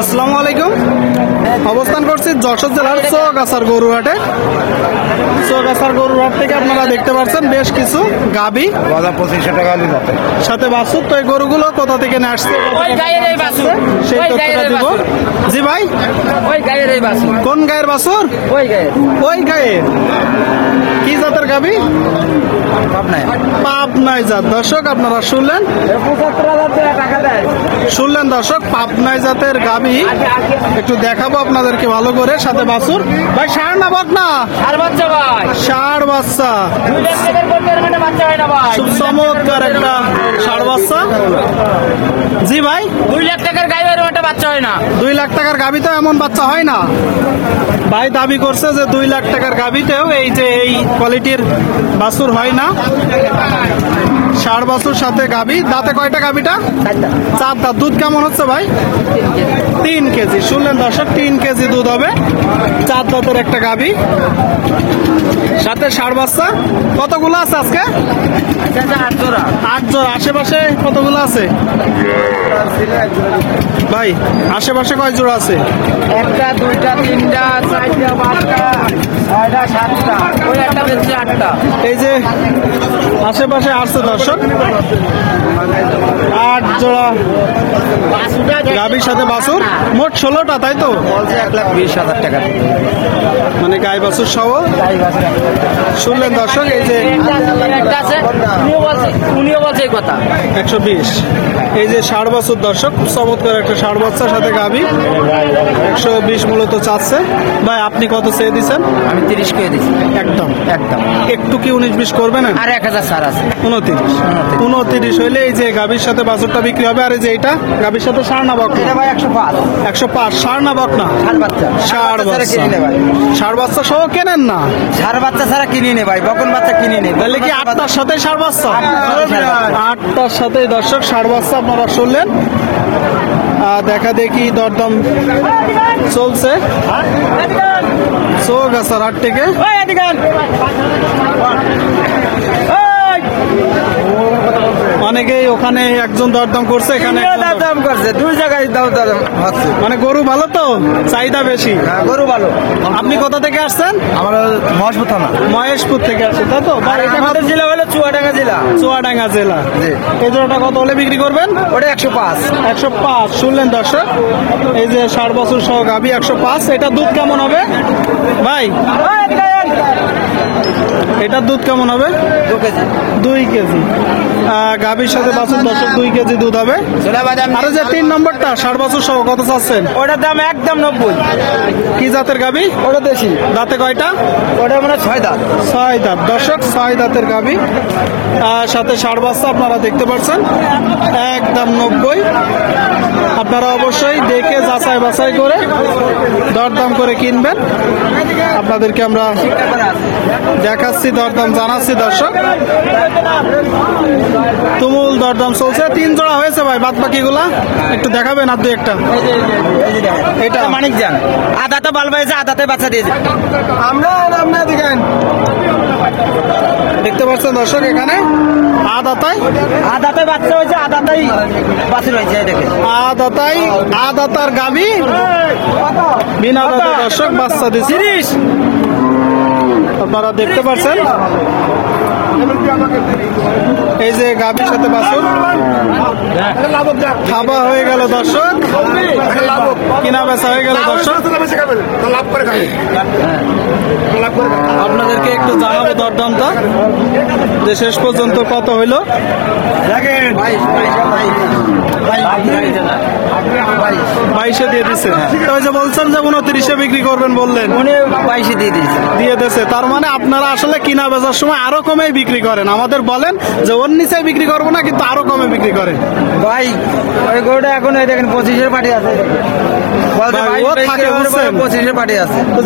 আসসালামু আলাইকুম। অবস্থান করছি যশোর জেলার চৌগাছার গরুহাটে। চৌগাছার গরুহাট থেকে আপনারা দেখতে পাচ্ছেন বেশ কিছু গাবি 2500 টাকা সাথে বাছুর। তো এই গরুগুলো কোথা থেকে নিয়ে আসছে সেই তথ্যটা দিব। জি ভাই, কোন গায়ের বাছুর? ওই গায়ের কি জাতের গাবি? পাবনাই জাত। দর্শক আপনারা শুনলেন দর্শক, পাবনাই জাতের গাবি একটু দেখাবো আপনাদেরকে ভালো করে। সাথে বাছুর। ভাই ষাঁড় না বকনা? ষাঁড় বাচ্চা। খুব চমৎকার একটা ষাঁড় বাচ্চা। জি ভাই, 2 লাখ টাকার গাই এরকম একটা বাচ্চা হয় না। 2 লাখ টাকার গাবি তো এমন বাচ্চা হয় না। ভাই দাবি করছে যে 2 লাখ টাকার গাবিতেও এই যে এই কোয়ালিটির বাছুর হয় না। ষাঁড় বাছুর সাথে গাবি। দাঁতে কয়টা গাবিটা? 4 দাঁত। দুধ কেমন হচ্ছে ভাই? 3 কেজি। শুনলেন দর্শক, 3 কেজি দুধ হবে। 4 দাঁতের একটা গাবি সাথে ষাঁড় বাচ্চা। কতগুলো আছে আজকে? 8 জোড়া। 8 জোড়া। আশেপাশে কতগুলো আছে ভাই? আশেপাশে কয় জোড়া আছে? 1টা 2টা 3টা 4টা 5টা 6টা 7টা, ওই একটা বেশি 8টা। এই যে আশেপাশে আসছে দর্শক, 8 জোড়া গাবির সাথে বাছুর, মোট 16টা, তাই তো? 1,20,000 টাকা। মানে গাই বাছুর সহ। শুনলেন দর্শক, এই যে একটা আছে, উনিও বলছে এই কথা। 120। এই যে ষাঁড় বাছুর দর্শক, খুব চমৎকার একটা ষাঁড় বাচ্চার সাথে গাবি। 120 মূলত চাচ্ছে। ভাই আপনি কত চেয়ে দিচ্ছেন? আমি 30 করে দিচ্ছি। একদম একদম। একটু কি 19-20 করবে না? আর 1000 ছাড় আছে। 29 হইলে এই যে গাবির সাথে বাছুরটা বিক্রি হবে। আর এই যে এটা গাবির সাথে ষাঁড় না বকনা? এটা ভাই 105। 105। ষাঁড় না বকনা? ষাড় বাচ্চা। ষাঁড় বাচ্চা। কিনে ভাই। ষাঁড় বাচ্চা সহ কেনেন না? ষাড় বাচ্চা ছাড়া কিনে নে ভাই, বকন বাচ্চা কিনে নে। তাহলে কি 8টার সাথে ষাঁড় বাচ্চা? 8টার সাথে দর্শক ষাঁড় বাচ্চা আপনারা শুনলেন। দেখা দেখি দরদাম চলছে চৌগাছার হাট থেকে। অনেকেই ওখানে একজন দরদাম করছে, এখানে দাম করছে 2 জায়গায় দাম হচ্ছে। মানে গরু ভালো তো, চাহিদা বেশি। গরু ভালো। আপনি কোথা থেকে আসছেন? আমরা মহেশপুর থানা। মহেশপুর থেকে আসছেন, তাই তো? আমাদের জেলা হলো চুয়াডাঙ্গা জেলা। চুয়াডাঙ্গা জেলা। জি। এই জোড়াটা কত হলে বিক্রি করবেন? ওটা 105। 105। শুনলেন দর্শক, এই যে 60 বছর সহ গাবি 105। এটা দুধ কেমন হবে ভাই? এটার দুধ কেমন হবে? 2 কেজি। 2 কেজি। গাবির সাথে বাছুর দর্শক 2 কেজি দুধ হবে। আর যে 3 নম্বরটা 60 বছর সহ কত চাচ্ছেন? ওটার দাম একদম 90। কি জাতের গাবি? ওটা দেশি। দাঁতে কয়টা? ওটা মানে 6 দাঁত। 6 দাঁত। দর্শক 6 দাঁতের গাবি সাথে ষাঁড় বাচ্চা আপনারা দেখতে পাচ্ছেন, একদম 90। আপনারা অবশ্যই দেখে যাচাই বাছাই করে দরদাম করে কিনবেন। আপনাদেরকে আমরা দেখাচ্ছি, দরদাম জানাচ্ছি দর্শক। তুমুল দরদাম চলছে। 3 জোড়া হয়েছে ভাই, বাদ বাকিগুলা একটু দেখাবেন আর 2-1টা। এটা মানিক যান আদাতে বাল বাইছে, আদাতে বাচ্চা দিয়েছে। আমরা দেখেন দেখতে পাচ্ছেন দর্শক, এখানে আদাতে বাচ্চা হয়েছে, আদাতেই বাছুর হয়েছে। দেখে আদাতার গাবি বিনা দাঁতে দর্শক বাচ্চা দিচ্ছে। আপনারা দেখতে পাচ্ছেন এই যে গাবির সাথে বাছুর খাওয়া হয়ে গেল দর্শক, কিনা বেচা হয়ে গেল দর্শক। আপনাদেরকে একটু জানাবো দরদামটা যে শেষ পর্যন্ত কত হইলো। 22 দিয়ে দিচ্ছে। ওই যে বলছেন যে 29 বিক্রি করবেন বললেন, 22 দিয়ে দিয়েছে। দিয়ে দিয়েছে। তার মানে আপনারা আসলে কিনা বেচার সময় আরো কমে বিক্রি করেন। আমাদের বলেন যে ওর নিচে বিক্রি করবো না, কিন্তু আরো কমে বিক্রি করেন। ভাই ওই গরুটা এখন এই দেখেন 25-এর পার্টি আছে।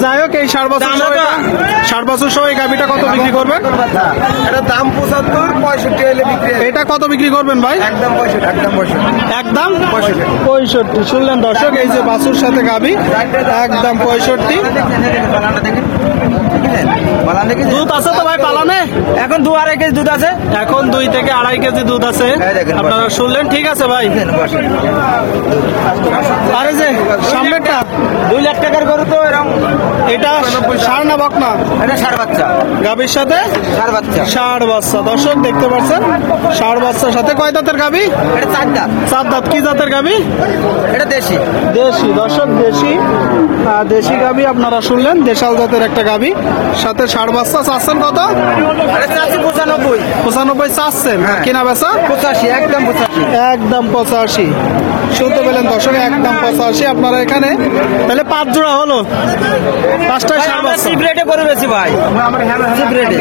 যাই হোক, এই 60 বছর সহ এই গাভিটা কত বিক্রি করবেন? এটা দাম 75-65 হলে বিক্রি। এটা কত বিক্রি করবেন ভাই? একদম 65। একদম 65। শুনলেন দর্শক, এই যে বাছুর সাথে গাভি একদম 65। দুধ আছে তো ভাই পালানে? এখন 2-2.5 কেজি দুধ আছে। এখন 2 থেকে 2.5 কেজি দুধ আছে। আপনারা শুনলেন, ঠিক আছে ভাই। আর এই যে লাখ টাকার গরু তো এরকম। এটা ষাঁড় না বকনা? এটা ষাঁড় বাচ্চা। গাভীর সাথে ষাঁড় বাচ্চা। ষাঁড় বাচ্চা। দর্শক দেখতে পাচ্ছেন ষাঁড় বাচ্চার সাথে কয় দাঁতের গাভী? এটা 4 দাঁত। 4 দাঁত। কি জাতের গাভী? এটা দেশি। দেশি। দর্শক দেশি দেশি গাভী আপনারা শুনলেন, দেশাল জাতের একটা গাভী সাথে ষাঁড় বাচ্চা। চাচ্ছেন কত? এটা চাচ্ছি 95। 95 চাচ্ছেন। হ্যাঁ। কিনা বেচা? 85, একদম 85। একদম 85। শুনতে পেলেন দর্শক, একদম 85। আপনারা এখানে তাহলে 5 জোড়া হলো, 5টায় ষাঁড় আমরা বাচ্চা। সিপ্রেটে করে বেশি ভাই, সিপ্রেটে।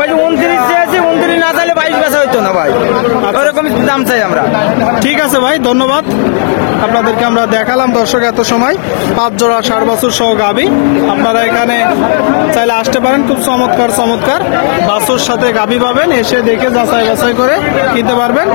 ওই যে 29 চেয়েছি, 29 না চাইলে 22 বেচা হইতো না ভাই, ওরকম দাম চাই আমরা। ঠিক আছে ভাই, ধন্যবাদ। আপনাদেরকে আমরা দেখালাম দর্শক এত সময় 5 জোড়া ষাঁড় বাছুর সহ গাভী। আপনারা এখানে চাইলে আসতে পারেন, খুব চমৎকার চমৎকার বাছুর সাথে গাভী পাবেন, এসে দেখে যাচাই বাছাই করে কিনতে পারবেন।